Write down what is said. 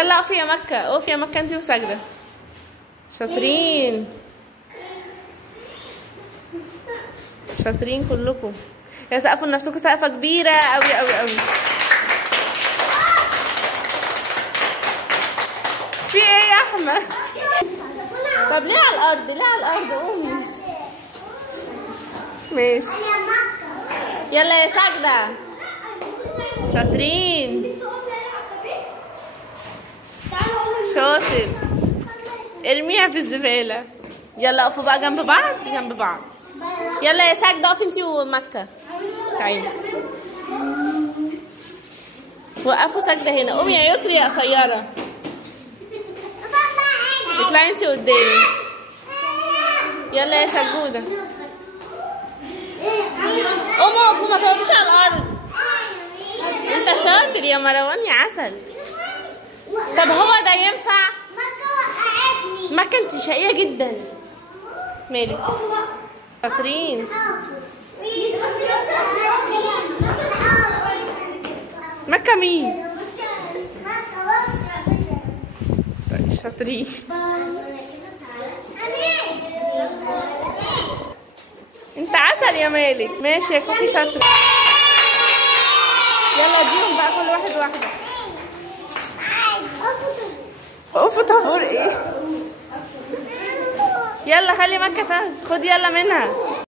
يلا اقفي يا مكة، اقفي يا مكة انتي وساجدة. شاطرين شاطرين كلكم. يا سقفوا لنفسكم سقفة كبيرة قوي قوي قوي. في ايه يا احمد؟ طب ليه على الارض؟ ليه على الارض؟ قومي. ماشي يلا يا ساجدة. شاطرين شاطر. ارميها في الزبالة. يلا اقفوا بقى جنب بعض جنب بعض. يلا يا ساجدة اقفي انتي ومكة. تعالي وقفوا ساجدة هنا. قومي يا يسري يا قصيرة. اطلعي انتي قدامي. يلا يا سجودة. قوموا اقفوا ما تقعدوش على الارض. انت شاطر يا مروان يا عسل. طب هو ده ينفع؟ مكة انت شقية جدا. مالك؟ شاطرين. مكة مين؟ طيب شاطرين. انت عسل يا مالك. ماشي يا كوكي شاطرة. يلا اديهم بقى كل واحد واحدة. اقفوا طابور ايه؟ يلا خلي مكة تاخد. خد يلا منها.